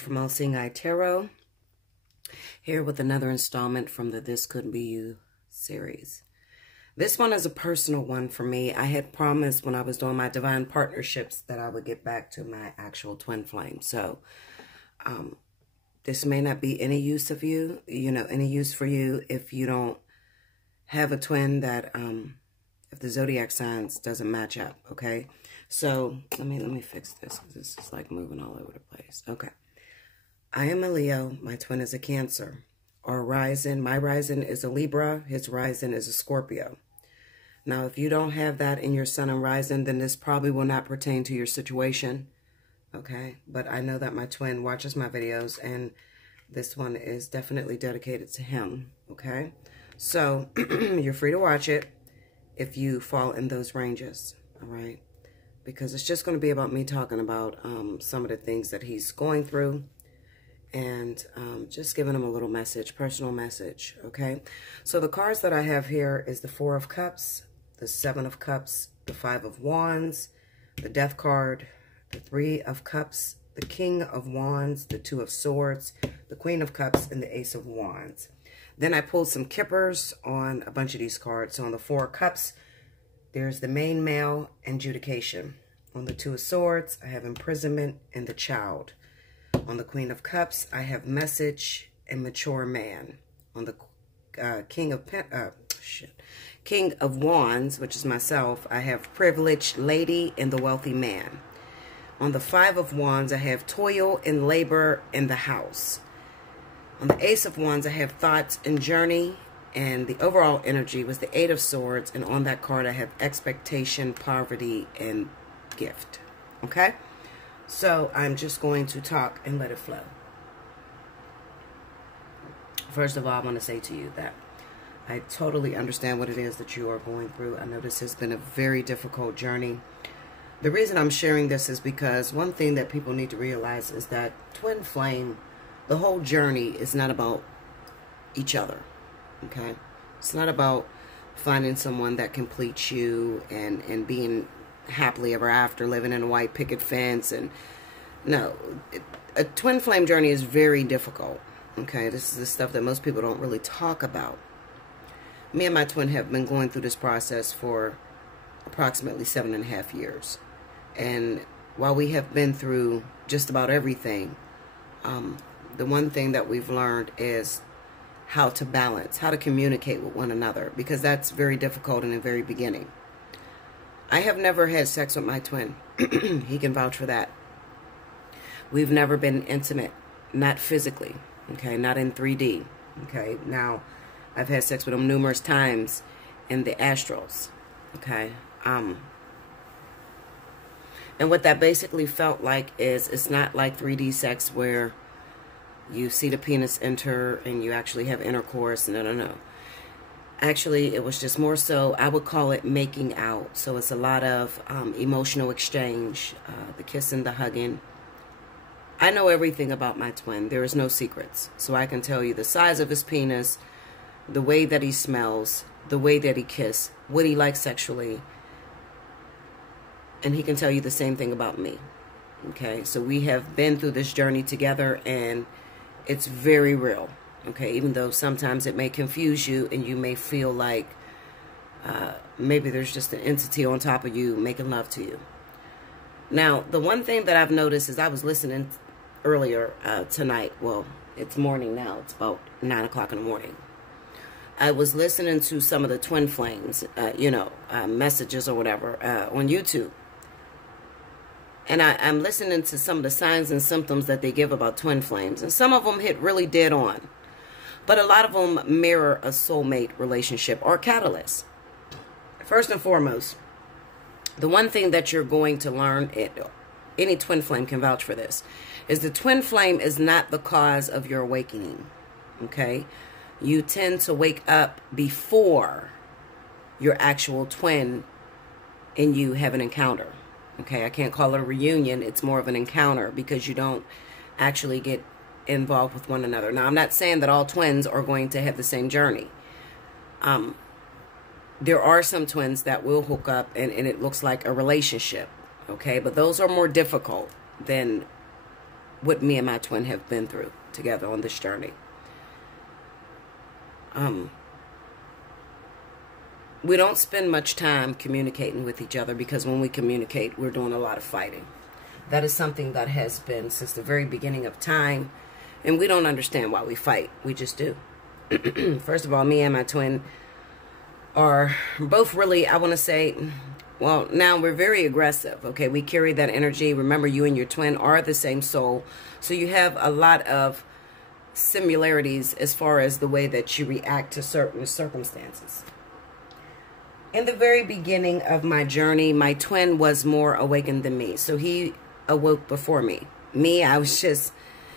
from Allseeingeyetarot, here with another installment from the This Could Be You series. This one is a personal one for me. I had promised when I was doing my divine partnerships that I would get back to my actual twin flame. So, this may not be any use of you, any use for you if you don't have a twin that, if the zodiac signs doesn't match up, okay? So, let me fix this because this is like moving all over the place. Okay. I am a Leo. My twin is a Cancer. Our rising, my rising is a Libra. His rising is a Scorpio. Now, if you don't have that in your sun and rising, then this probably will not pertain to your situation, okay? But I know that my twin watches my videos, and this one is definitely dedicated to him, okay? So, you're free to watch it if you fall in those ranges, all right? Because it's just going to be about me talking about some of the things that he's going through and just giving him a little message, personal message, okay? So the cards that I have here is the Four of Cups, the Seven of Cups, the Five of Wands, the Death card, the Three of Cups, the King of Wands, the Two of Swords, the Queen of Cups, and the Ace of Wands. Then I pulled some kippers on a bunch of these cards. So on the Four of Cups, there's the main male and adjudication. On the Two of Swords, I have imprisonment and the child. On the Queen of Cups, I have message and mature man. On the King of Wands, which is myself, I have privileged lady and the wealthy man. On the Five of Wands, I have toil and labor in the house. On the Ace of Wands, I have thoughts and journey. And the overall energy was the Eight of Swords. And on that card, I have expectation, poverty, and gift. Okay? So, I'm just going to talk and let it flow. First of all, I want to say to you that I totally understand what it is that you are going through. I know this has been a very difficult journey. The reason I'm sharing this is because one thing that people need to realize is that twin flame, the whole journey is not about each other. Okay, it's not about finding someone that completes you and being happily ever after, living in a white picket fence. And no, a twin flame journey is very difficult. Okay, this is the stuff that most people don't really talk about. Me and my twin have been going through this process for approximately 7.5 years. And while we have been through just about everything, the one thing that we've learned is how to balance, how to communicate with one another, because that's very difficult in the very beginning. I have never had sex with my twin. He can vouch for that. We've never been intimate, not physically, okay, not in 3D, okay. Now, I've had sex with him numerous times in the astrals, okay. And what that basically felt like is it's not like 3D sex where you see the penis enter and you actually have intercourse. No. Actually, it was just more so, I would call it making out. So it's a lot of emotional exchange, the kissing, the hugging. I know everything about my twin. There is no secrets. So I can tell you the size of his penis, the way that he smells, the way that he kisses, what he likes sexually. And he can tell you the same thing about me. Okay, so we have been through this journey together, and it's very real, okay? Even though sometimes it may confuse you and you may feel like maybe there's just an entity on top of you making love to you. Now, the one thing that I've noticed is I was listening earlier tonight. Well, it's morning now. It's about 9 o'clock in the morning. I was listening to some of the twin flames, messages or whatever on YouTube. And I'm listening to some of the signs and symptoms that they give about twin flames. And some of them hit really dead on. But a lot of them mirror a soulmate relationship or catalyst. First and foremost, the one thing that you're going to learn, any twin flame can vouch for this, is the twin flame is not the cause of your awakening. Okay? You tend to wake up before your actual twin and you have an encounter. Okay, I can't call it a reunion. It's more of an encounter because you don't actually get involved with one another. Now, I'm not saying that all twins are going to have the same journey. There are some twins that will hook up and it looks like a relationship. Okay, but those are more difficult than what me and my twin have been through together on this journey. We don't spend much time communicating with each other because when we communicate, we're doing a lot of fighting. That is something that has been since the very beginning of time, and we don't understand why we fight. We just do. First of all, me and my twin are both really, I want to say, well, now we're very aggressive, okay? We carry that energy. Remember, you and your twin are the same soul, so you have a lot of similarities as far as the way that you react to certain circumstances. In the very beginning of my journey, my twin was more awakened than me, so he awoke before me. Me, I was just,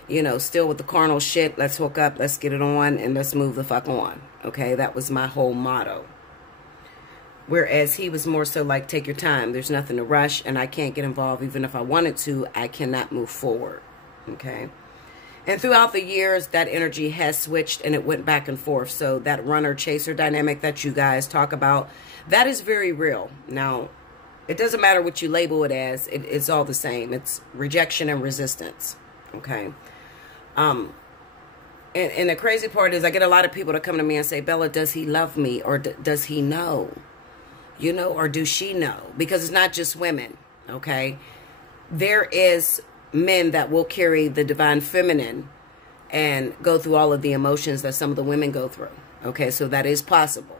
you know, still with the carnal shit. Let's hook up, let's get it on, and let's move the fuck on, okay? That was my whole motto. Whereas he was more so like, take your time. There's nothing to rush, and I can't get involved. Even if I wanted to, I cannot move forward, okay? And throughout the years, that energy has switched, and it went back and forth. So that runner-chaser dynamic that you guys talk about, that is very real. Now, it doesn't matter what you label it as. It's all the same. It's rejection and resistance, okay? And the crazy part is I get a lot of people to come to me and say, Bella, does he love me? Or does he know? You know, or do she know? Because it's not just women, okay? There is men that will carry the divine feminine and go through all of the emotions that some of the women go through, okay? So that is possible,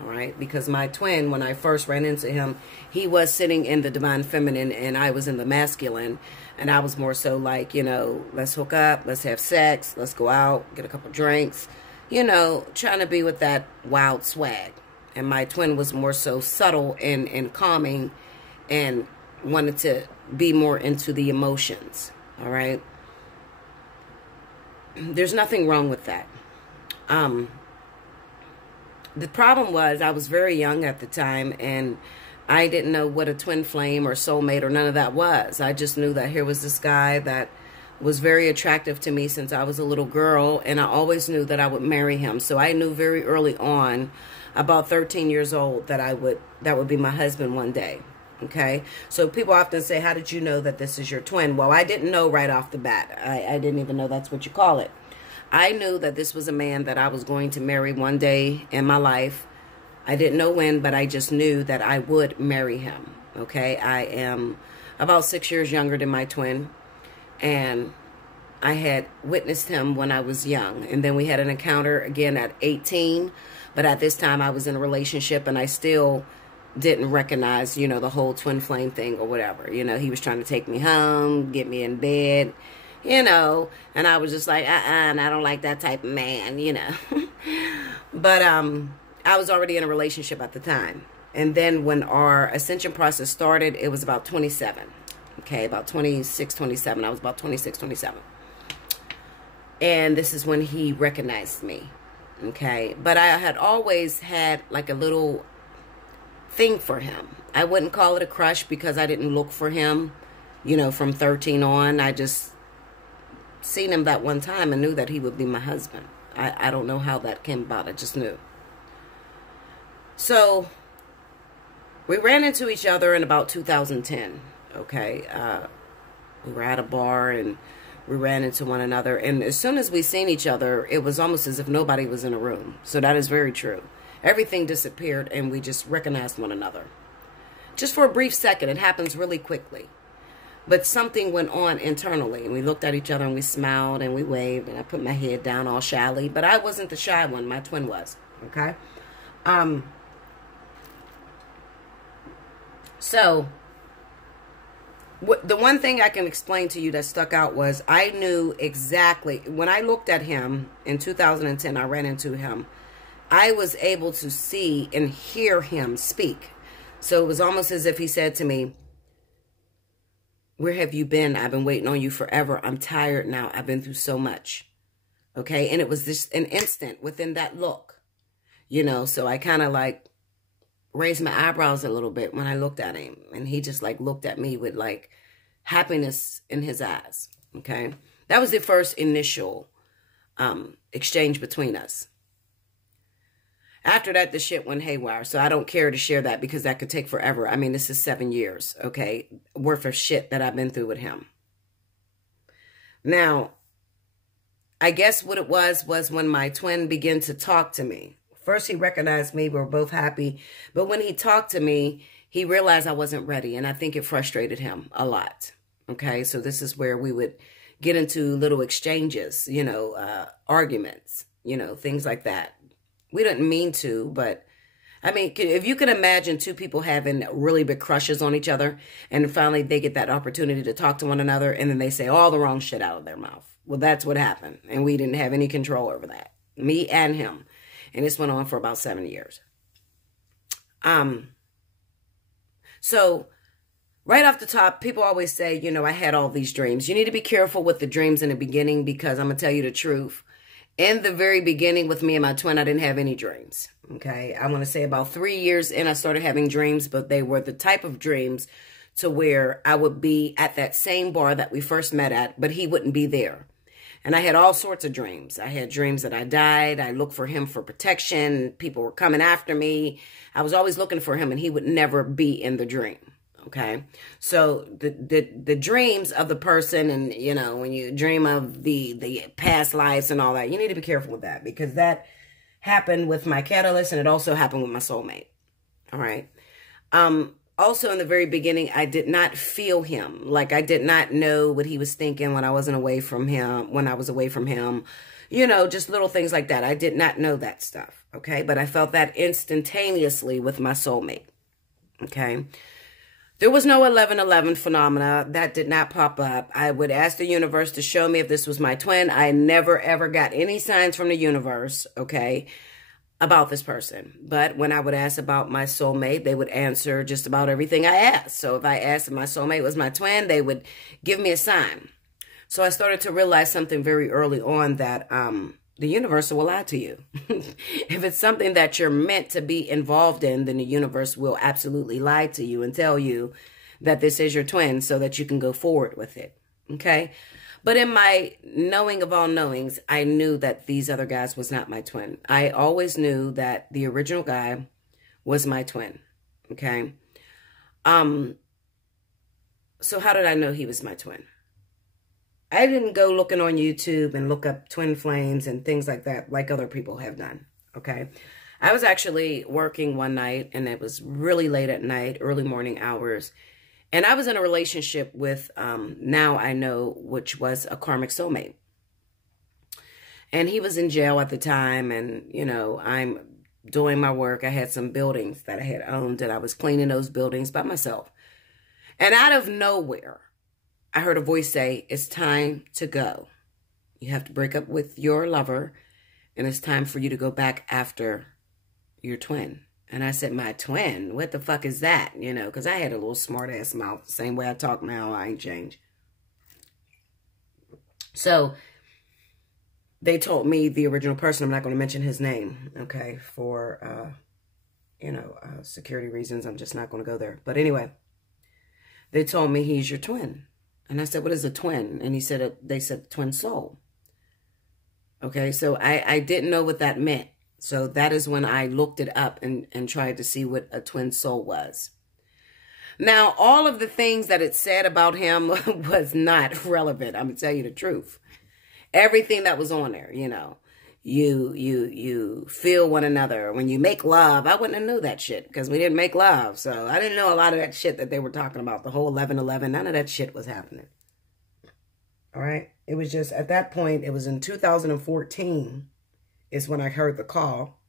all right? Because my twin, when I first ran into him, he was sitting in the divine feminine and I was in the masculine. And I was more so like, you know, let's hook up, let's have sex, let's go out, get a couple drinks, you know, trying to be with that wild swag. And my twin was more so subtle and calming and wanted to be more into the emotions, all right? There's nothing wrong with that. The problem was I was very young at the time, and I didn't know what a twin flame or soulmate or none of that was. I just knew that here was this guy that was very attractive to me since I was a little girl, and I always knew that I would marry him. So I knew very early on, about 13 years old, that that would be my husband one day. Okay, so people often say, how did you know that this is your twin? Well, I didn't know right off the bat. I didn't even know that's what you call it. I knew that this was a man that I was going to marry one day in my life. I didn't know when, but I just knew that I would marry him. Okay, I am about 6 years younger than my twin, and I had witnessed him when I was young, and then we had an encounter again at 18, but at this time I was in a relationship, and I still didn't recognize, you know, the whole twin flame thing or whatever. You know, he was trying to take me home, get me in bed, you know, and I was just like, and I don't like that type of man, you know. But I was already in a relationship at the time. And then when our ascension process started, it was about 27. Okay, about 26, 27. I was about 26, 27. And this is when he recognized me. Okay, but I had always had like a little thing for him. I wouldn't call it a crush because I didn't look for him, you know, from 13 on. I just seen him that one time and knew that he would be my husband. I don't know how that came about. I just knew. So we ran into each other in about 2010. Okay, we were at a bar and we ran into one another, and as soon as we seen each other, it was almost as if nobody was in a room. So that is very true. Everything disappeared and we just recognized one another. Just for a brief second. It happens really quickly. But something went on internally, and we looked at each other and we smiled and we waved, and I put my head down all shyly. But I wasn't the shy one. My twin was. Okay? So the one thing I can explain to you that stuck out was I knew exactly, when I looked at him in 2010, I ran into him, I was able to see and hear him speak. So it was almost as if he said to me, where have you been? I've been waiting on you forever. I'm tired now. I've been through so much. Okay. And it was just an instant within that look, you know, so I kind of like raised my eyebrows a little bit when I looked at him, and he just like looked at me with like happiness in his eyes. Okay. That was the first initial exchange between us. After that, the shit went haywire. So I don't care to share that because that could take forever. I mean, this is 7 years, okay, worth of shit that I've been through with him. Now, I guess what it was when my twin began to talk to me. First, he recognized me. We were both happy. But when he talked to me, he realized I wasn't ready. And I think it frustrated him a lot. Okay, so this is where we would get into little exchanges, you know, arguments, you know, things like that. We didn't mean to, but I mean, if you can imagine two people having really big crushes on each other, and finally they get that opportunity to talk to one another, and then they say all the wrong shit out of their mouth. Well, that's what happened. And we didn't have any control over that. Me and him. And this went on for about 7 years. So right off the top, people always say, you know, I had all these dreams. You need to be careful with the dreams in the beginning, because I'm going to tell you the truth. In the very beginning with me and my twin, I didn't have any dreams. Okay. I want to say about 3 years in, I started having dreams, but they were the type of dreams to where I would be at that same bar that we first met at, but he wouldn't be there. And I had all sorts of dreams. I had dreams that I died. I looked for him for protection. People were coming after me. I was always looking for him, and he would never be in the dream. Okay. So the dreams of the person, and, you know, when you dream of the past lives and all that, you need to be careful with that, because that happened with my catalyst, and it also happened with my soulmate. All right. Also, in the very beginning, I did not feel him. Like, I did not know what he was thinking when I wasn't away from him, when I was away from him. You know, just little things like that. I did not know that stuff, okay? But I felt that instantaneously with my soulmate, okay? There was no 1111 phenomena. That did not pop up. I would ask the universe to show me if this was my twin. I never, ever got any signs from the universe, okay, about this person. But when I would ask about my soulmate, they would answer just about everything I asked. So if I asked if my soulmate was my twin, they would give me a sign. So I started to realize something very early on, that the universe will lie to you. If it's something that you're meant to be involved in, then the universe will absolutely lie to you and tell you that this is your twin, so that you can go forward with it. Okay? But in my knowing of all knowings, I knew that these other guys was not my twin. I always knew that the original guy was my twin. Okay? So how did I know he was my twin? I didn't go looking on YouTube and look up twin flames and things like that, like other people have done. Okay? I was actually working one night, and it was really late at night, early morning hours. And I was in a relationship with, now I know, which was a karmic soulmate. And he was in jail at the time, and, you know, I'm doing my work. I had some buildings that I had owned, and I was cleaning those buildings by myself. And out of nowhere, I heard a voice say, it's time to go. You have to break up with your lover, and it's time for you to go back after your twin. And I said, my twin? What the fuck is that? You know, because I had a little smart-ass mouth. Same way I talk now, I ain't changed. So they told me, the original person, I'm not going to mention his name, okay, for, you know, security reasons. I'm just not going to go there. But anyway, they told me, he's your twin. And I said, what is a twin? And he said, they said twin soul. Okay, so I didn't know what that meant. So that is when I looked it up and tried to see what a twin soul was. Now, all of the things that it said about him was not relevant. I'm going to tell you the truth. Everything that was on there, you know, you feel one another. When you make love, I wouldn't have knew that shit because we didn't make love. So I didn't know a lot of that shit that they were talking about. The whole 1111, none of that shit was happening. All right. It was just at that point, it was in 2014 is when I heard the call.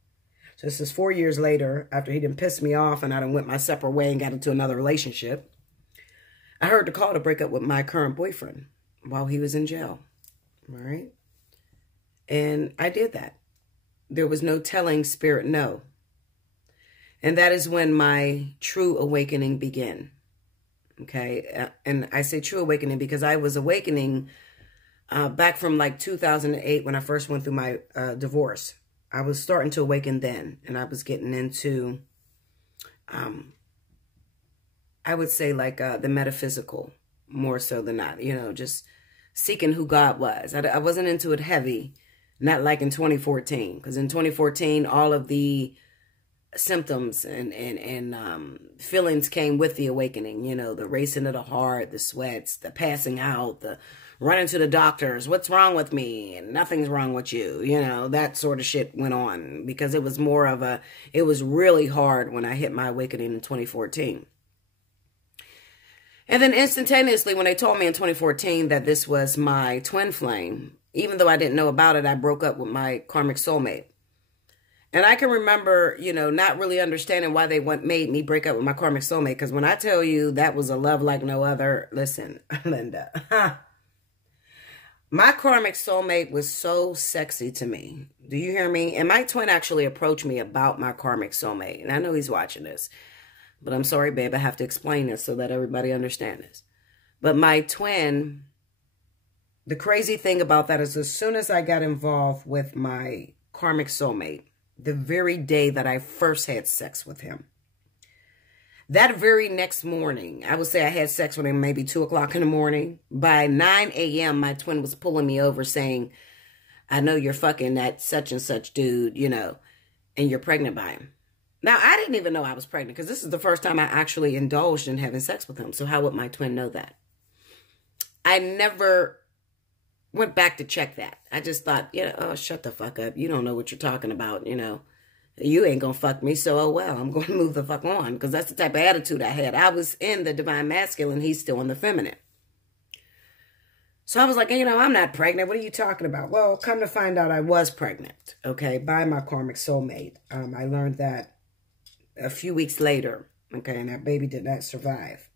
So this is 4 years later, after he done pissed me off and I done went my separate way and got into another relationship. I heard the call to break up with my current boyfriend while he was in jail. All right. And I did that. There was no telling spirit no. And that is when my true awakening began. Okay. And I say true awakening because I was awakening back from like 2008 when I first went through my divorce. I was starting to awaken then. And I was getting into, I would say like the metaphysical more so than not. You know, just seeking who God was. I wasn't into it heavy. Not like in 2014. Because in 2014, all of the symptoms and feelings came with the awakening. You know, the racing of the heart, the sweats, the passing out, the running to the doctors. What's wrong with me? And nothing's wrong with you. You know, that sort of shit went on because it was more of a, it was really hard when I hit my awakening in 2014. And then instantaneously, when they told me in 2014 that this was my twin flame, even though I didn't know about it, I broke up with my karmic soulmate. And I can remember, you know, not really understanding why they made me break up with my karmic soulmate. Because when I tell you that was a love like no other, listen, Linda, my karmic soulmate was so sexy to me. Do you hear me? And my twin actually approached me about my karmic soulmate. And I know he's watching this. But I'm sorry, babe, I have to explain this so that everybody understands this. But my twin, the crazy thing about that is as soon as I got involved with my karmic soulmate, the very day that I first had sex with him, that very next morning, I would say I had sex with him maybe 2 o'clock in the morning. By 9 a.m., my twin was pulling me over saying, I know you're fucking that such and such dude, you know, and you're pregnant by him. Now, I didn't even know I was pregnant because this is the first time I actually indulged in having sex with him. So how would my twin know that? I never went back to check that. I just thought, you know, oh, shut the fuck up. You don't know what you're talking about, you know. You ain't gonna fuck me, so oh well, I'm gonna move the fuck on. Because that's the type of attitude I had. I was in the divine masculine, he's still in the feminine. So I was like, you know, I'm not pregnant. What are you talking about? Well, come to find out I was pregnant, okay, by my karmic soulmate. I learned that a few weeks later, okay, and that baby did not survive.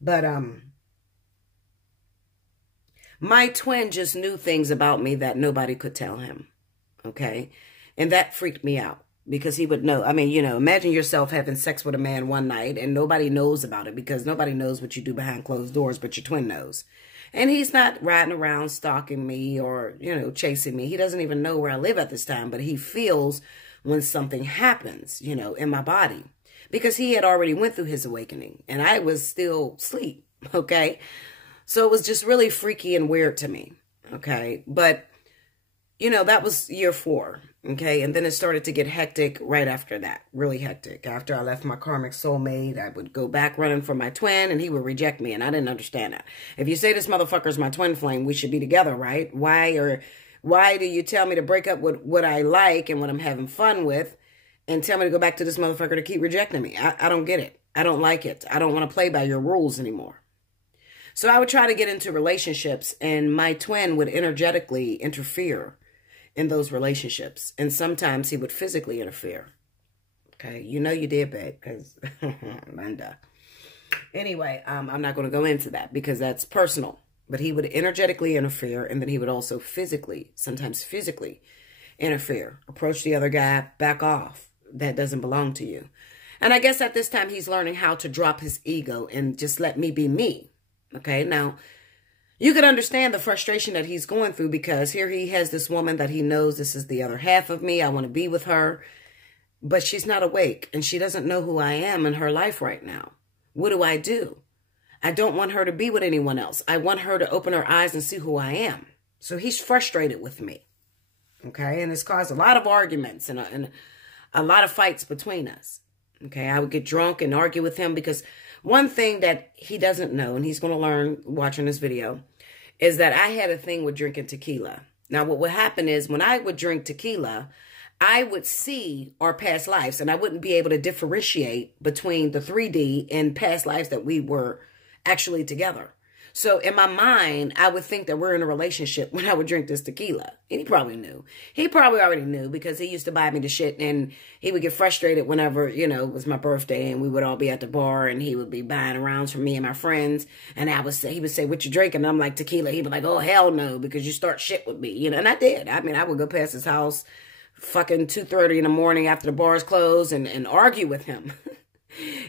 But my twin just knew things about me that nobody could tell him, okay? And that freaked me out because he would know. I mean, you know, imagine yourself having sex with a man one night and nobody knows about it because nobody knows what you do behind closed doors, but your twin knows. And he's not riding around stalking me or, you know, chasing me. He doesn't even know where I live at this time, but he feels when something happens, you know, in my body, because he had already went through his awakening and I was still asleep. Okay. So it was just really freaky and weird to me. Okay. But, you know, that was year 4. Okay. And then it started to get hectic right after that. Really hectic. After I left my karmic soulmate, I would go back running for my twin and he would reject me. And I didn't understand that. If you say this motherfucker's my twin flame, we should be together, right? Why do you tell me to break up with what I like and what I'm having fun with and tell me to go back to this motherfucker to keep rejecting me? I don't get it. I don't like it. I don't want to play by your rules anymore. So I would try to get into relationships and my twin would energetically interfere in those relationships. And sometimes he would physically interfere. Okay. You know you did, babe, because Linda. Anyway, I'm not going to go into that because that's personal. But he would energetically interfere, and then he would also physically, sometimes physically, interfere. Approach the other guy, back off. That doesn't belong to you. And I guess at this time, he's learning how to drop his ego and just let me be me. Okay, now, you could understand the frustration that he's going through because here he has this woman that he knows this is the other half of me. I want to be with her, but she's not awake, and she doesn't know who I am in her life right now. What do? I don't want her to be with anyone else. I want her to open her eyes and see who I am. So he's frustrated with me. Okay. And it's caused a lot of arguments and a lot of fights between us. Okay. I would get drunk and argue with him because one thing that he doesn't know, and he's going to learn watching this video, is that I had a thing with drinking tequila. Now, what would happen is when I would drink tequila, I would see our past lives and I wouldn't be able to differentiate between the 3D and past lives that we were actually together. So in my mind, I would think that we're in a relationship when I would drink this tequila. And he probably knew. He probably already knew because he used to buy me the shit and he would get frustrated whenever, you know, it was my birthday and we would all be at the bar and he would be buying rounds for me and my friends. And he would say, what you drinking? And I'm like, tequila. He'd be like, oh, hell no, because you start shit with me. You know, and I did. I mean, I would go past his house fucking 2:30 in the morning after the bars closed and argue with him.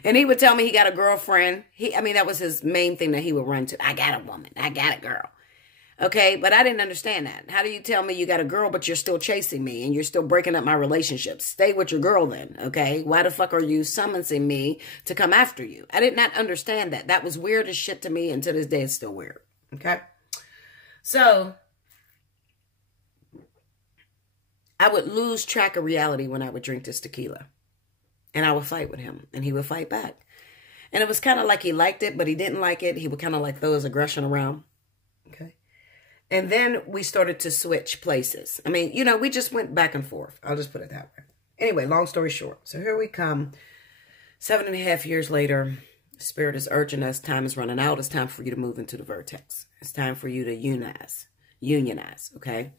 And he would tell me he got a girlfriend. That was his main thing that he would run to. I got a woman. I got a girl. Okay, but I didn't understand that. How do you tell me you got a girl, but you're still chasing me and you're still breaking up my relationship? Stay with your girl then, okay? Why the fuck are you summoning me to come after you? I did not understand that. That was weird as shit to me, and to this day it's still weird, okay? So I would lose track of reality when I would drink this tequila. And I would fight with him, and he would fight back. And it was kind of like he liked it, but he didn't like it. He would kind of like throw his aggression around. Okay. And then we started to switch places. I mean, you know, we just went back and forth. I'll just put it that way. Anyway, long story short. So here we come. 7.5 years later, Spirit is urging us. Time is running out. It's time for you to move into the vertex. It's time for you to unionize, okay?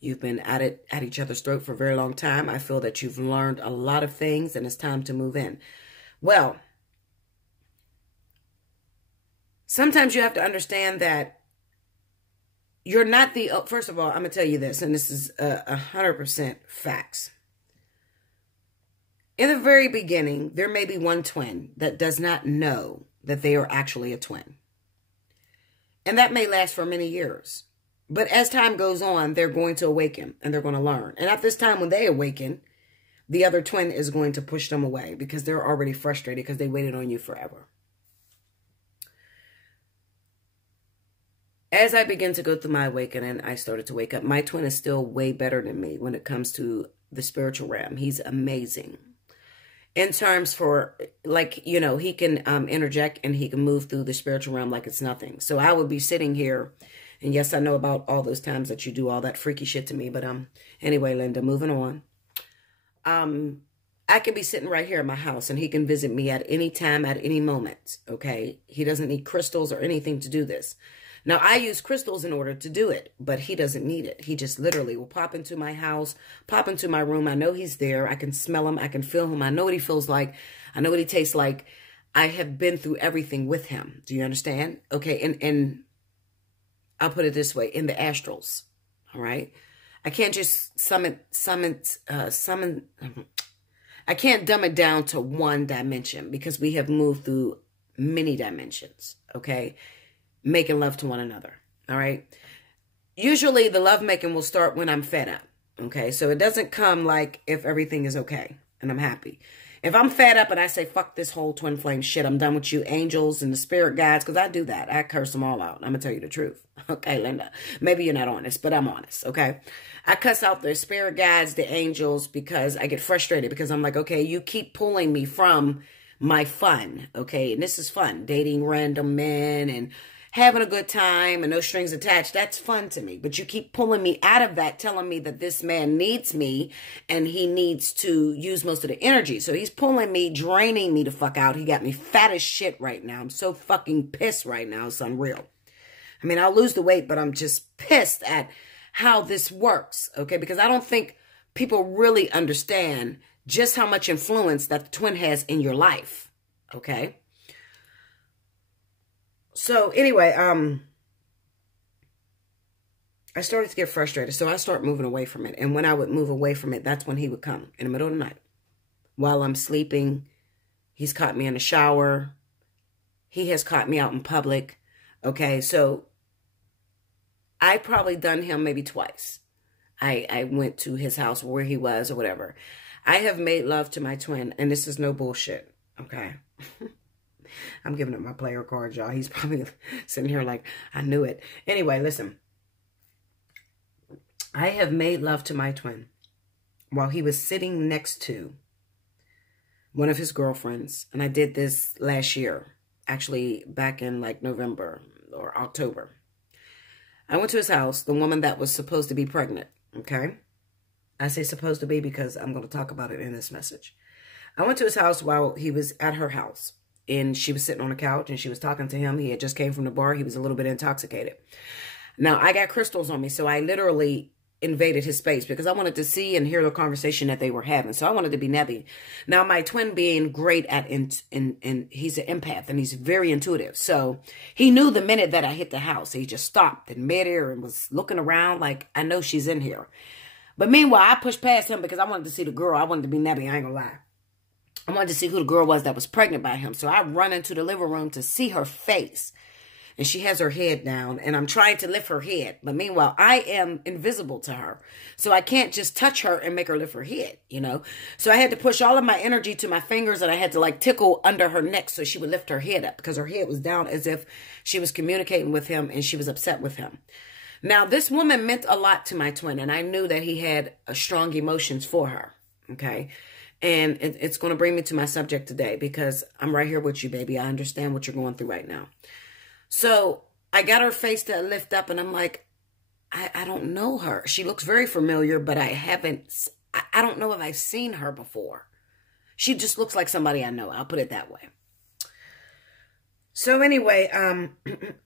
You've been at each other's throat for a very long time. I feel that you've learned a lot of things and it's time to move in. Well, sometimes you have to understand that you're not the, first of all, I'm going to tell you this, and this is 100% facts. In the very beginning, there may be one twin that does not know that they are actually a twin. And that may last for many years. But as time goes on, they're going to awaken and they're going to learn. And at this time when they awaken, the other twin is going to push them away because they're already frustrated because they waited on you forever. As I began to go through my awakening, I started to wake up. My twin is still way better than me when it comes to the spiritual realm. He's amazing. In terms for, like, you know, he can interject and he can move through the spiritual realm like it's nothing. So I would be sitting here, and yes, I know about all those times that you do all that freaky shit to me. But anyway, Linda, moving on. I could be sitting right here in my house and he can visit me at any time, at any moment, okay? He doesn't need crystals or anything to do this. Now, I use crystals in order to do it, but he doesn't need it. He just literally will pop into my house, pop into my room. I know he's there. I can smell him. I can feel him. I know what he feels like. I know what he tastes like. I have been through everything with him. Do you understand? Okay, and I'll put it this way, in the astrals, all right? I can't just I can't dumb it down to one dimension because we have moved through many dimensions, okay? Making love to one another, all right? Usually the love making will start when I'm fed up, okay? So it doesn't come like if everything is okay and I'm happy. If I'm fed up and I say, fuck this whole twin flame shit, I'm done with you angels and the spirit guides, because I do that. I curse them all out. I'm going to tell you the truth. Okay, Linda, maybe you're not honest, but I'm honest, okay? I cuss out the spirit guides, the angels, because I get frustrated because I'm like, okay, you keep pulling me from my fun, okay? And this is fun, dating random men and having a good time and no strings attached. That's fun to me. But you keep pulling me out of that, telling me that this man needs me and he needs to use most of the energy. So he's pulling me, draining me the fuck out. He got me fat as shit right now. I'm so fucking pissed right now. It's unreal. I mean, I'll lose the weight, but I'm just pissed at how this works, okay? Because I don't think people really understand just how much influence that the twin has in your life, okay? So anyway, I started to get frustrated. So I started moving away from it. And when I would move away from it, that's when he would come in the middle of the night. While I'm sleeping, he's caught me in the shower. He has caught me out in public. Okay, so I probably done him maybe twice. I went to his house where he was or whatever. I have made love to my twin, and this is no bullshit, okay? I'm giving up my player card, y'all. He's probably sitting here like, I knew it. Anyway, listen. I have made love to my twin while he was sitting next to one of his girlfriends. And I did this last year, actually back in like November or October. I went to his house, the woman that was supposed to be pregnant, okay? I say supposed to be because I'm going to talk about it in this message. I went to his house while he was at her house. And she was sitting on the couch and she was talking to him. He had just came from the bar. He was a little bit intoxicated. Now, I got crystals on me, so I literally invaded his space because I wanted to see and hear the conversation that they were having. So I wanted to be nebby. Now, my twin being great at, he's an empath and he's very intuitive. So he knew the minute that I hit the house. He just stopped in midair and was looking around like, I know she's in here. But meanwhile, I pushed past him because I wanted to see the girl. I wanted to be nebby. I ain't gonna lie. I wanted to see who the girl was that was pregnant by him. So I run into the living room to see her face. And she has her head down. And I'm trying to lift her head. But meanwhile, I am invisible to her. So I can't just touch her and make her lift her head, you know. So I had to push all of my energy to my fingers. And I had to like tickle under her neck so she would lift her head up. Because her head was down as if she was communicating with him and she was upset with him. Now, this woman meant a lot to my twin. And I knew that he had strong emotions for her. Okay. And it's going to bring me to my subject today because I'm right here with you, baby. I understand what you're going through right now. So I got her face to lift up and I'm like, I don't know her. She looks very familiar, but I don't know if I've seen her before. She just looks like somebody I know. I'll put it that way. So anyway,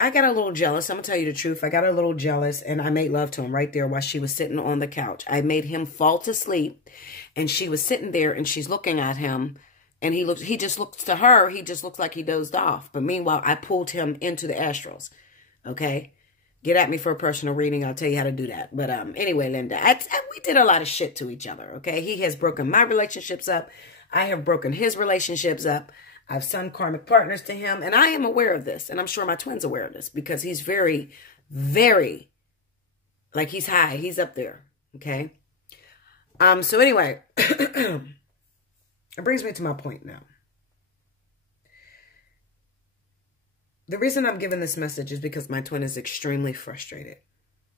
I got a little jealous. I'm going to tell you the truth. I got a little jealous, and I made love to him right there while she was sitting on the couch. I made him fall to sleep, and she was sitting there, and she's looking at him, and he just looks to her. He just looks like he dozed off. But meanwhile, I pulled him into the astrals. Okay? Get at me for a personal reading. I'll tell you how to do that. But anyway, Linda, we did a lot of shit to each other. Okay? He has broken my relationships up. I have broken his relationships up. I've sent karmic partners to him, and I am aware of this, and I'm sure my twin's aware of this, because he's very, very, like, he's high. He's up there, okay? So anyway, it brings me to my point now. The reason I'm giving this message is because my twin is extremely frustrated.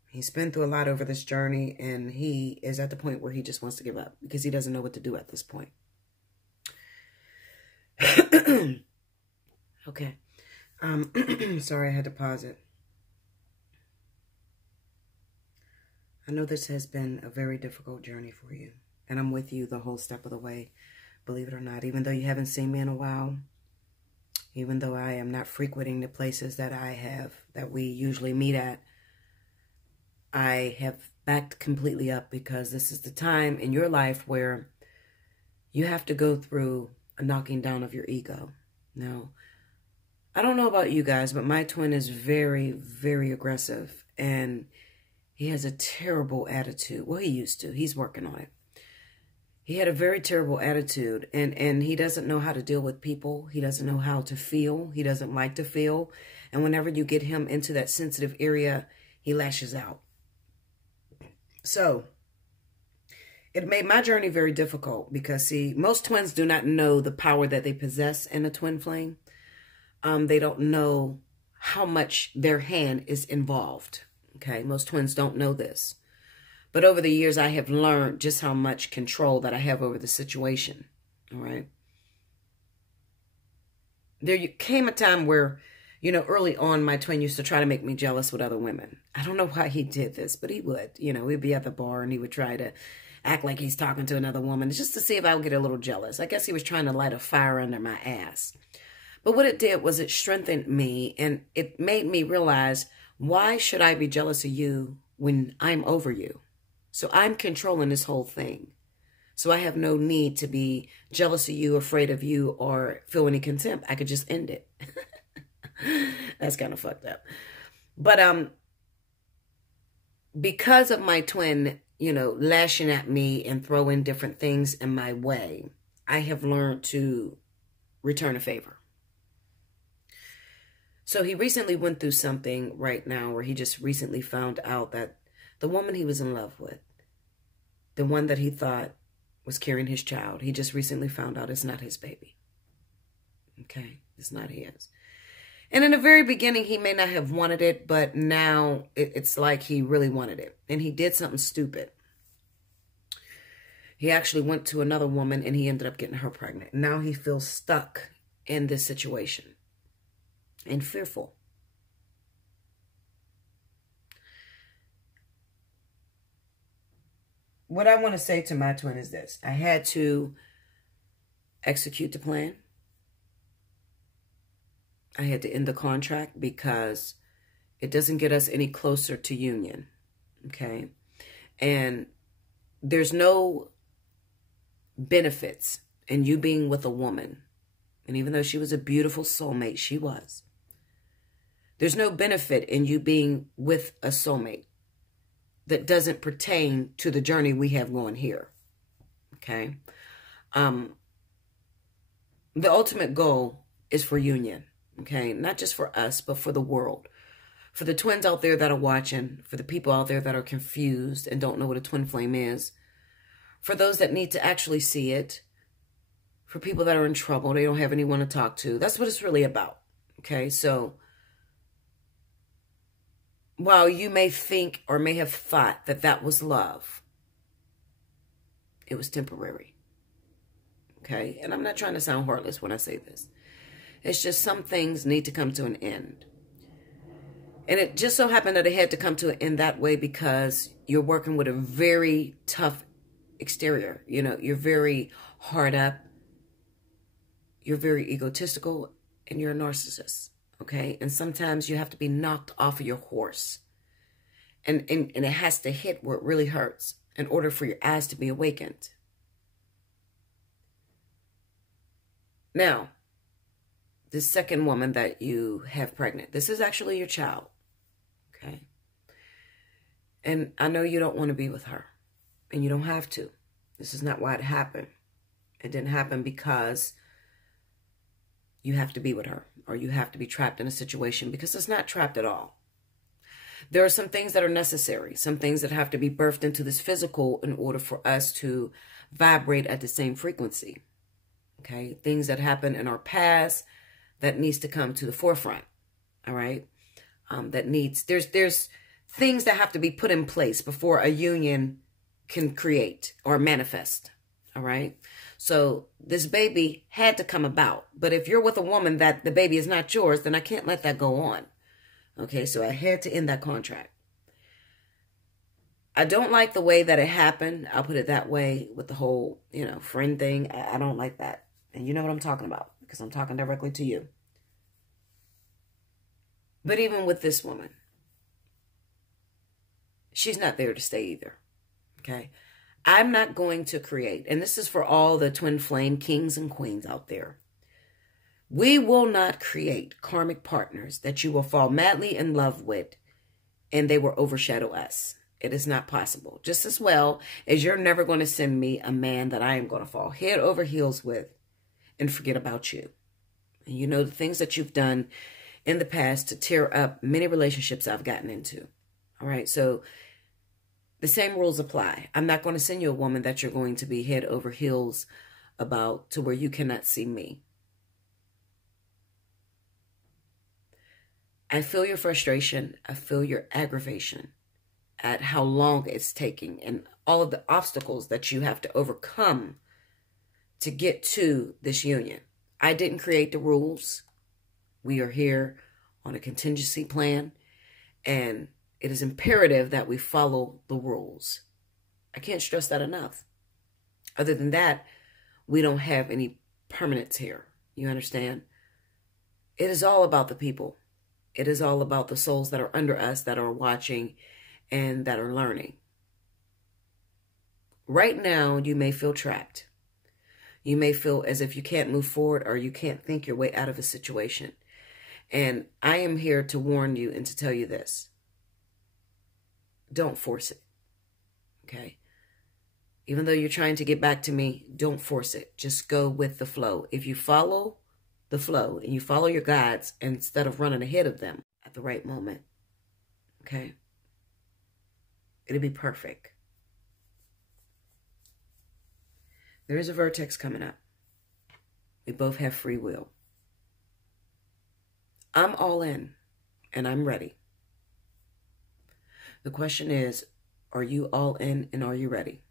He's been through a lot over this journey, and he is at the point where he just wants to give up because he doesn't know what to do at this point. Okay. Sorry, I had to pause it. I know this has been a very difficult journey for you, and I'm with you the whole step of the way, believe it or not. Even though you haven't seen me in a while, even though I am not frequenting the places that we usually meet at, I have backed completely up, because this is the time in your life where you have to go through a knocking down of your ego. Now, I don't know about you guys, but my twin is very, very aggressive, and he has a terrible attitude. Well, he used to. He's working on it. He had a very terrible attitude, and he doesn't know how to deal with people. He doesn't know how to feel. He doesn't like to feel. And whenever you get him into that sensitive area, he lashes out. So it made my journey very difficult because, see, most twins do not know the power that they possess in a twin flame. They don't know how much their hand is involved. Okay, most twins don't know this. But over the years, I have learned just how much control that I have over the situation. All right. There came a time where, you know, early on, my twin used to try to make me jealous with other women. I don't know why he did this, but he would. You know, we'd be at the bar and he would try to act like he's talking to another woman just to see if I would get a little jealous. I guess he was trying to light a fire under my ass. But what it did was it strengthened me, and it made me realize, why should I be jealous of you when I'm over you? So I'm controlling this whole thing. So I have no need to be jealous of you, afraid of you, or feel any contempt. I could just end it. That's kind of fucked up. But because of my twin, you know, lashing at me and throwing different things in my way, I have learned to return a favor. So he recently went through something right now where he just recently found out that the woman he was in love with, the one that he thought was carrying his child, he just recently found out it's not his baby. Okay? It's not his. And in the very beginning, he may not have wanted it, but now it's like he really wanted it. And he did something stupid. He actually went to another woman and he ended up getting her pregnant. Now he feels stuck in this situation and fearful. What I want to say to my twin is this. I had to execute the plan. I had to end the contract because it doesn't get us any closer to union. Okay? And there's no benefits in you being with a woman. And even though she was a beautiful soulmate, she was. There's no benefit in you being with a soulmate that doesn't pertain to the journey we have going here. Okay? The ultimate goal is for union. Okay? Not just for us, but for the world. For the twins out there that are watching, for the people out there that are confused and don't know what a twin flame is, for those that need to actually see it, for people that are in trouble, they don't have anyone to talk to. That's what it's really about. Okay? So while you may think or may have thought that that was love, it was temporary. Okay? And I'm not trying to sound heartless when I say this. It's just some things need to come to an end. And it just so happened that it had to come to it in that way because you're working with a very tough exterior. You know, you're very hard up. You're very egotistical and you're a narcissist. Okay. And sometimes you have to be knocked off of your horse. And it has to hit where it really hurts in order for your eyes to be awakened. Now, the second woman that you have pregnant, this is actually your child. Okay. And I know you don't want to be with her. And you don't have to. This is not why it happened. It didn't happen because you have to be with her. Or you have to be trapped in a situation. Because it's not trapped at all. There are some things that are necessary. Some things that have to be birthed into this physical in order for us to vibrate at the same frequency. Okay. Things that happen in our past that needs to come to the forefront. All right. There's things that have to be put in place before a union can create or manifest. All right. So this baby had to come about. But if you're with a woman that the baby is not yours, then I can't let that go on. Okay. So I had to end that contract. I don't like the way that it happened. I'll put it that way with the whole, friend thing. I don't like that. And you know what I'm talking about because I'm talking directly to you. But even with this woman, she's not there to stay either. Okay. I'm not going to create, and this is for all the twin flame kings and queens out there. We will not create karmic partners that you will fall madly in love with and they will overshadow us. It is not possible. Just as well as you're never going to send me a man that I am going to fall head over heels with and forget about you. And you know the things that you've done in the past to tear up many relationships I've gotten into. All right. So the same rules apply. I'm not going to send you a woman that you're going to be head over heels about to where you cannot see me. I feel your frustration. I feel your aggravation at how long it's taking and all of the obstacles that you have to overcome to get to this union. I didn't create the rules. We are here on a contingency plan, and it is imperative that we follow the rules. I can't stress that enough. Other than that, we don't have any permanence here. You understand? It is all about the people. It is all about the souls that are under us, that are watching and that are learning. Right now, you may feel trapped. You may feel as if you can't move forward or you can't think your way out of a situation. And I am here to warn you and to tell you this. Don't force it. Okay? Even though you're trying to get back to me, don't force it. Just go with the flow. If you follow the flow and you follow your guides instead of running ahead of them at the right moment, okay? It'll be perfect. There is a vertex coming up. We both have free will. I'm all in and I'm ready. The question is, are you all in and are you ready?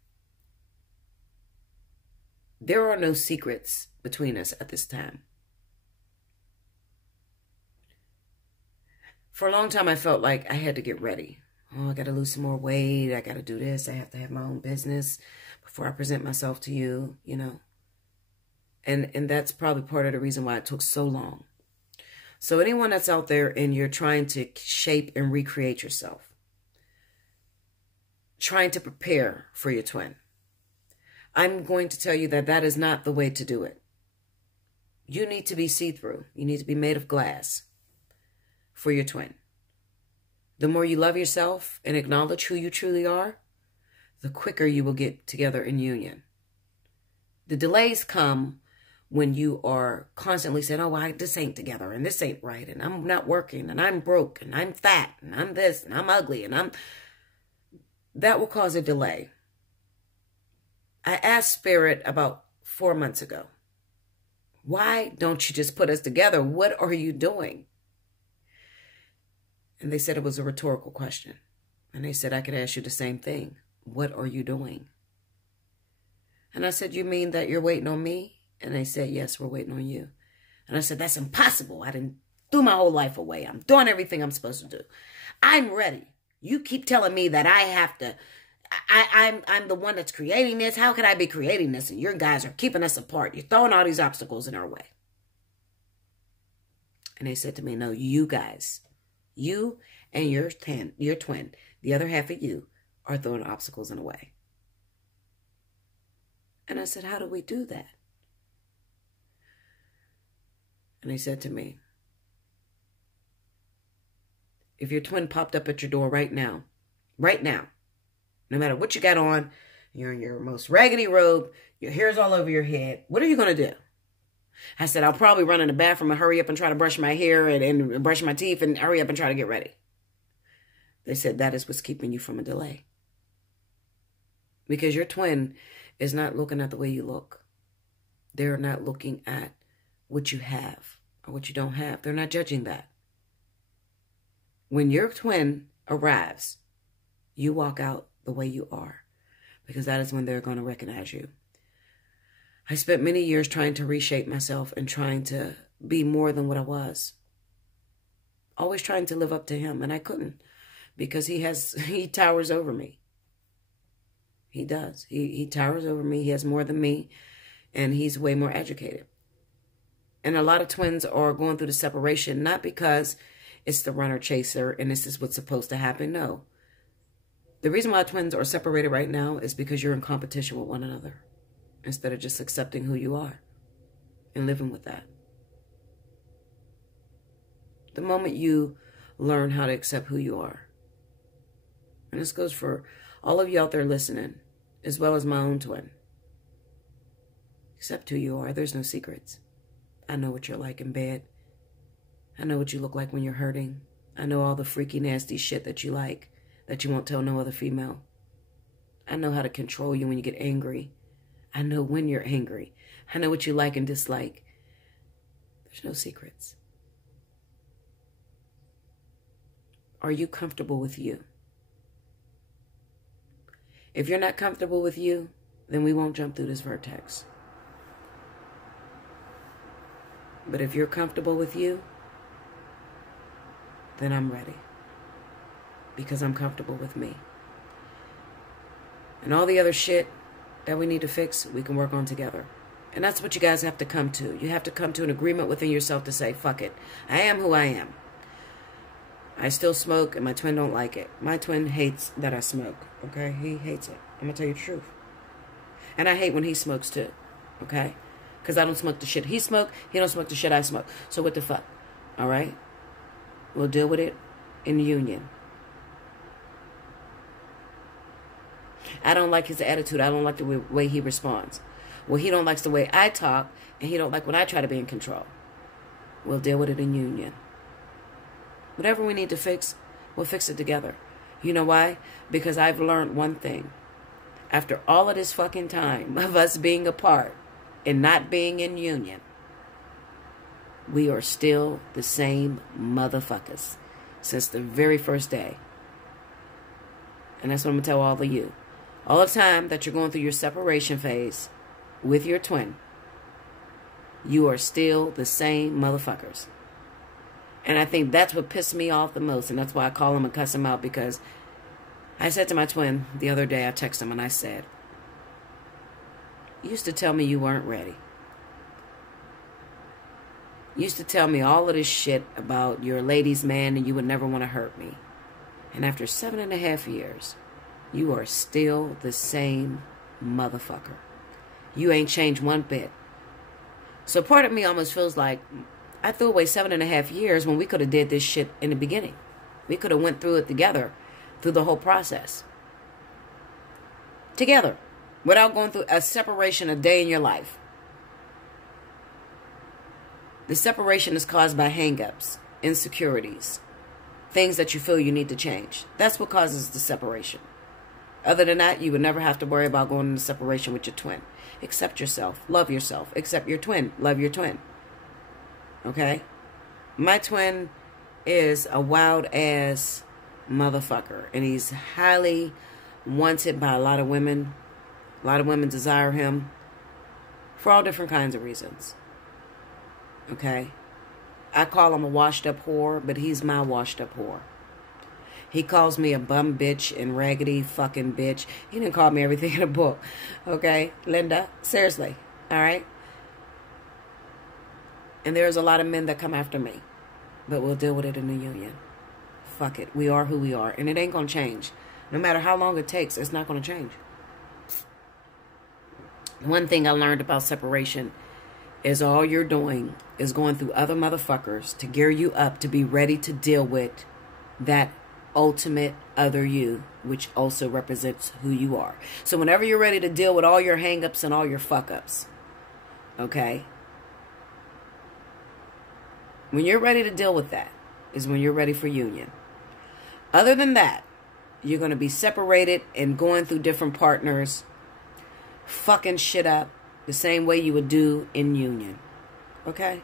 There are no secrets between us at this time. For a long time, I felt like I had to get ready. Oh, I got to lose some more weight. I got to do this. I have to have my own business before I present myself to you, And that's probably part of the reason why it took so long. So anyone that's out there and you're trying to shape and recreate yourself, trying to prepare for your twin, I'm going to tell you that that is not the way to do it. You need to be see-through. You need to be made of glass for your twin. The more you love yourself and acknowledge who you truly are, the quicker you will get together in union. The delays come when you are constantly saying, oh, this ain't together and this ain't right and I'm not working and I'm broke and I'm fat and I'm this and I'm ugly and that will cause a delay. I asked Spirit about 4 months ago, why don't you just put us together? What are you doing? And they said it was a rhetorical question. And they said, I could ask you the same thing. What are you doing? And I said, you mean that you're waiting on me? And they said, yes, we're waiting on you. And I said, that's impossible. I didn't Threw my whole life away. I'm doing everything I'm supposed to do. I'm ready. You keep telling me that I have to, I'm the one that's creating this. How could I be creating this? And your guys are keeping us apart. You're throwing all these obstacles in our way. And they said to me, no, you guys, you and your twin, the other half of you, are throwing obstacles in the way. And I said, how do we do that? And they said to me, if your twin popped up at your door right now, no matter what you got on, you're in your most raggedy robe, your hair's all over your head, what are you going to do? I said, I'll probably run in the bathroom and hurry up and try to brush my hair and brush my teeth and hurry up and try to get ready. They said, that is what's keeping you from a delay. Because your twin is not looking at the way you look. They're not looking at what you have or what you don't have. They're not judging that. When your twin arrives, you walk out the way you are, because that is when they're going to recognize you. I spent many years trying to reshape myself and trying to be more than what I was. Always trying to live up to him, and I couldn't, because he towers over me. He does. He towers over me. He has more than me, and he's way more educated. And a lot of twins are going through the separation, not because it's the runner chaser and this is what's supposed to happen. No. The reason why twins are separated right now is because you're in competition with one another instead of just accepting who you are and living with that. The moment you learn how to accept who you are, and this goes for all of you out there listening, as well as my own twin. Accept who you are. There's no secrets. I know what you're like in bed. I know what you look like when you're hurting. I know all the freaky, nasty shit that you like, that you won't tell no other female. I know how to control you when you get angry. I know when you're angry. I know what you like and dislike. There's no secrets. Are you comfortable with you? If you're not comfortable with you, then we won't jump through this vertex. But if you're comfortable with you, then I'm ready. Because I'm comfortable with me. And all the other shit that we need to fix, we can work on together. And that's what you guys have to come to. You have to come to an agreement within yourself to say, fuck it. I am who I am. I still smoke and my twin don't like it. My twin hates that I smoke. Okay? He hates it. I'm going to tell you the truth. And I hate when he smokes too. Okay? Because I don't smoke the shit he smoke. He don't smoke the shit I smoke. So what the fuck? All right? We'll deal with it in union. I don't like his attitude. I don't like the way he responds. Well, he don't like the way I talk, and he don't like when I try to be in control. We'll deal with it in union. Whatever we need to fix, we'll fix it together. You know why? Because I've learned one thing. After all of this fucking time of us being apart and not being in union, we are still the same motherfuckers since the very first day. And that's what I'm going to tell all of you. All the time that you're going through your separation phase with your twin, you are still the same motherfuckers. And I think that's what pissed me off the most. And that's why I call him and cuss him out. Because I said to my twin the other day, I texted him and I said, you used to tell me you weren't ready. You used to tell me all of this shit about you're a ladies' man and you would never want to hurt me. And after 7.5 years, you are still the same motherfucker. You ain't changed one bit. So part of me almost feels like I threw away 7.5 years when we could have did this shit in the beginning. We could have went through it together, through the whole process. Together. Without going through a separation a day in your life. The separation is caused by hang-ups, insecurities, things that you feel you need to change. That's what causes the separation. Other than that, you would never have to worry about going into separation with your twin. Accept yourself. Love yourself. Accept your twin. Love your twin. Okay? My twin is a wild-ass motherfucker. And he's highly wanted by a lot of women. A lot of women desire him for all different kinds of reasons. Okay? I call him a washed up whore, but he's my washed up whore. He calls me a bum bitch and raggedy fucking bitch. He didn't call me everything in a book. Okay, Linda? Seriously. All right? And there's a lot of men that come after me. But we'll deal with it in the union. Fuck it. We are who we are. And it ain't going to change. No matter how long it takes, it's not going to change. One thing I learned about separation is all you're doing is going through other motherfuckers to gear you up to be ready to deal with that ultimate other you, which also represents who you are. So whenever you're ready to deal with all your hang-ups and all your fuck-ups, okay? When you're ready to deal with that is when you're ready for union. Other than that, you're going to be separated and going through different partners, fucking shit up the same way you would do in union. Okay?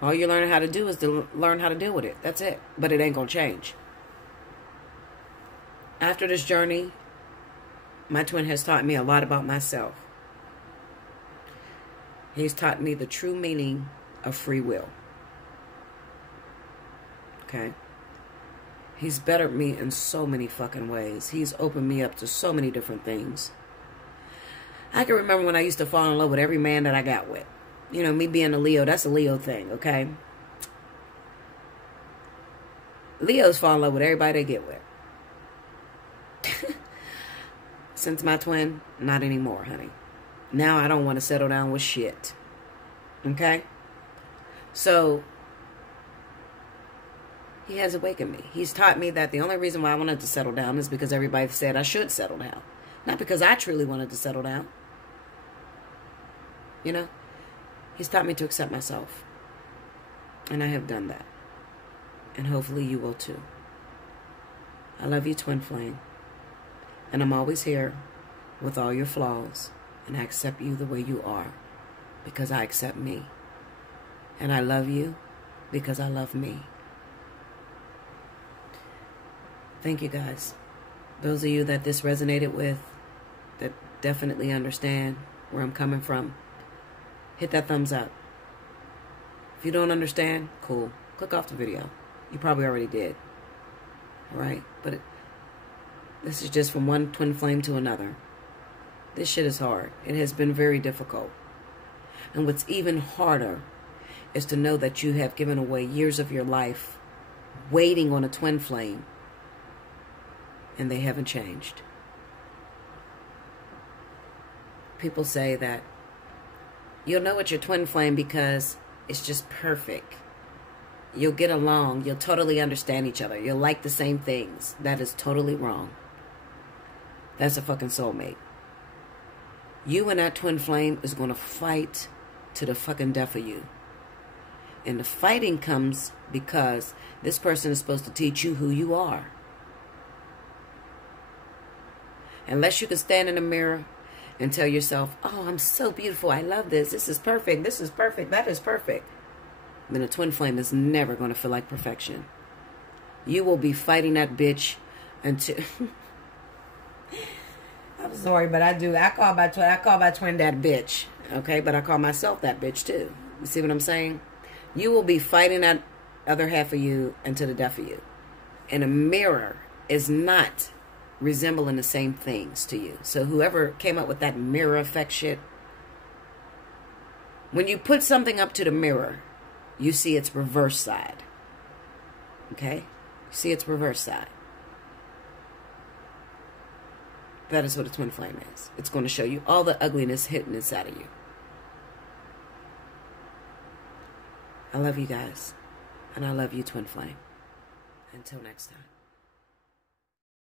All you're learning how to do is to learn how to deal with it. That's it. But it ain't going to change. After this journey, my twin has taught me a lot about myself. He's taught me the true meaning of free will. Okay? He's bettered me in so many fucking ways. He's opened me up to so many different things. I can remember when I used to fall in love with every man that I got with. You know, me being a Leo, that's a Leo thing, okay? Leos fall in love with everybody they get with. Since my twin, not anymore, honey. Now I don't want to settle down with shit. Okay? So, he has awakened me. He's taught me that the only reason why I wanted to settle down is because everybody said I should settle down. Not because I truly wanted to settle down. You know? He's taught me to accept myself. And I have done that. And hopefully you will too. I love you, twin flame. And I'm always here with all your flaws. And I accept you the way you are. Because I accept me. And I love you because I love me. Thank you guys. Those of you that this resonated with, that definitely understand where I'm coming from, hit that thumbs up. If you don't understand, cool. Click off the video. You probably already did. Alright? But this is just from one twin flame to another. This shit is hard. It has been very difficult. And what's even harder is to know that you have given away years of your life waiting on a twin flame and they haven't changed. People say that you'll know it's your twin flame because it's just perfect. You'll get along. You'll totally understand each other. You'll like the same things. That is totally wrong. That's a fucking soulmate. You and that twin flame is going to fight to the fucking death of you. And the fighting comes because this person is supposed to teach you who you are. Unless you can stand in the mirror and tell yourself, oh, I'm so beautiful. I love this. This is perfect. This is perfect. That is perfect. Then a twin flame is never going to feel like perfection. You will be fighting that bitch until... I'm sorry, but I do. I call my twin that bitch. Okay? But I call myself that bitch too. You see what I'm saying? You will be fighting that other half of you until the death of you. And a mirror is not resembling the same things to you. So whoever came up with that mirror effect shit, when you put something up to the mirror, you see its reverse side. Okay? You see its reverse side. That is what a twin flame is. It's going to show you all the ugliness hidden inside of you. I love you guys. And I love you, twin flame. Until next time.